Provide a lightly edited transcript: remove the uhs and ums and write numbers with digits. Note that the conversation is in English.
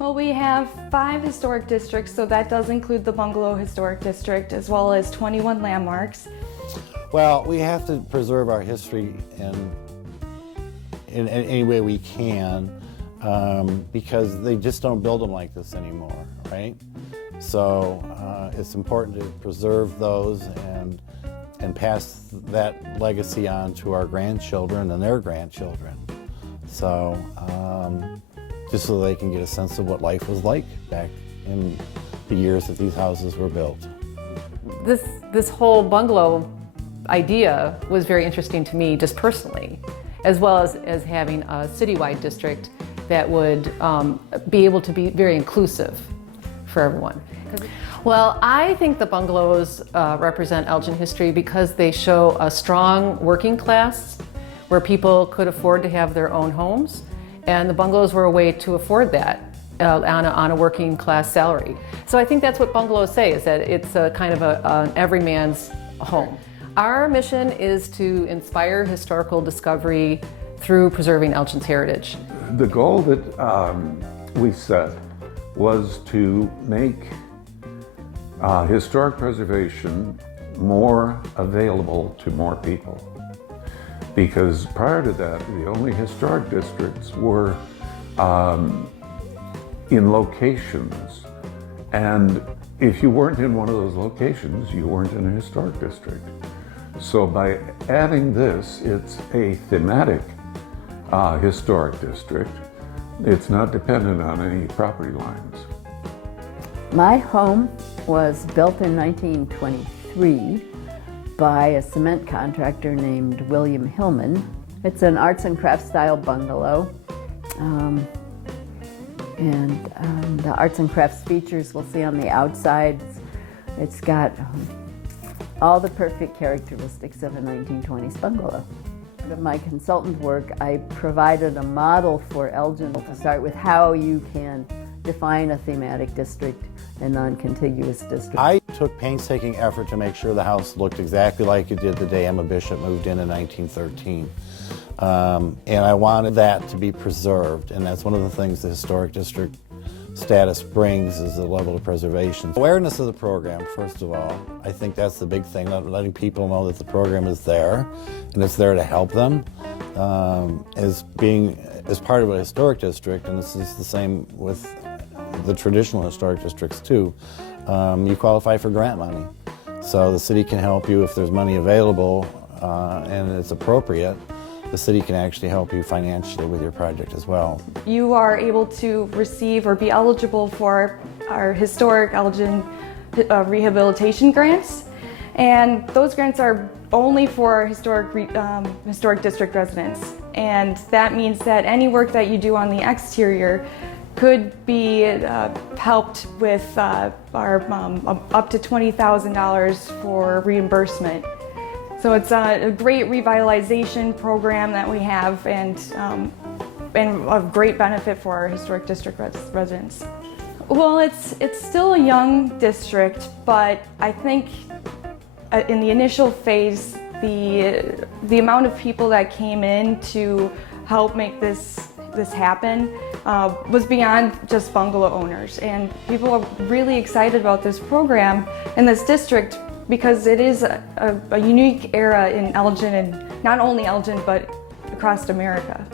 Well, we have 5 historic districts, so that does include the Bungalow Historic District, as well as 21 landmarks. Well, we have to preserve our history in any way we can, because they just don't build them like this anymore, right? So it's important to preserve those and pass that legacy on to our grandchildren and their grandchildren. So just so they can get a sense of what life was like back in the years that these houses were built. This whole bungalow idea was very interesting to me just personally, as well as having a citywide district that would be able to be very inclusive for everyone. Well, I think the bungalows represent Elgin history because they show a strong working class where people could afford to have their own homes, and the bungalows were a way to afford that on a working class salary. So I think that's what bungalows say, is that it's a kind of an everyman's home. Our mission is to inspire historical discovery through preserving Elgin's heritage. The goal that we set was to make historic preservation more available to more people. Because prior to that, the only historic districts were in locations. And if you weren't in one of those locations, you weren't in a historic district. So by adding this, it's a thematic historic district. It's not dependent on any property lines. My home was built in 1923 by a cement contractor named William Hillman. It's an arts and crafts style bungalow. The arts and crafts features we'll see on the outside. It's got all the perfect characteristics of a 1920s bungalow. In my consultant work, I provided a model for Elgin to start with how you can define a thematic district and non-contiguous district. I took painstaking effort to make sure the house looked exactly like it did the day Emma Bishop moved in 1913. And I wanted that to be preserved, and that's one of the things the historic district status brings, is the level of preservation. Awareness of the program, first of all. I think that's the big thing, letting people know that the program is there, and it's there to help them. As part of a historic district, and this is the same with the traditional historic districts too, you qualify for grant money. So the city can help you if there's money available and it's appropriate. The city can actually help you financially with your project as well. You are able to receive or be eligible for our historic Elgin rehabilitation grants, and those grants are only for historic district residents. And that means that any work that you do on the exterior could be helped with our up to $20,000 for reimbursement. So it's a great revitalization program that we have, and of great benefit for our historic district residents. Well, it's still a young district, but I think in the initial phase, the amount of people that came in to help make this happen was beyond just bungalow owners, and people are really excited about this program in this district because it is a unique era in Elgin, and not only Elgin but across America.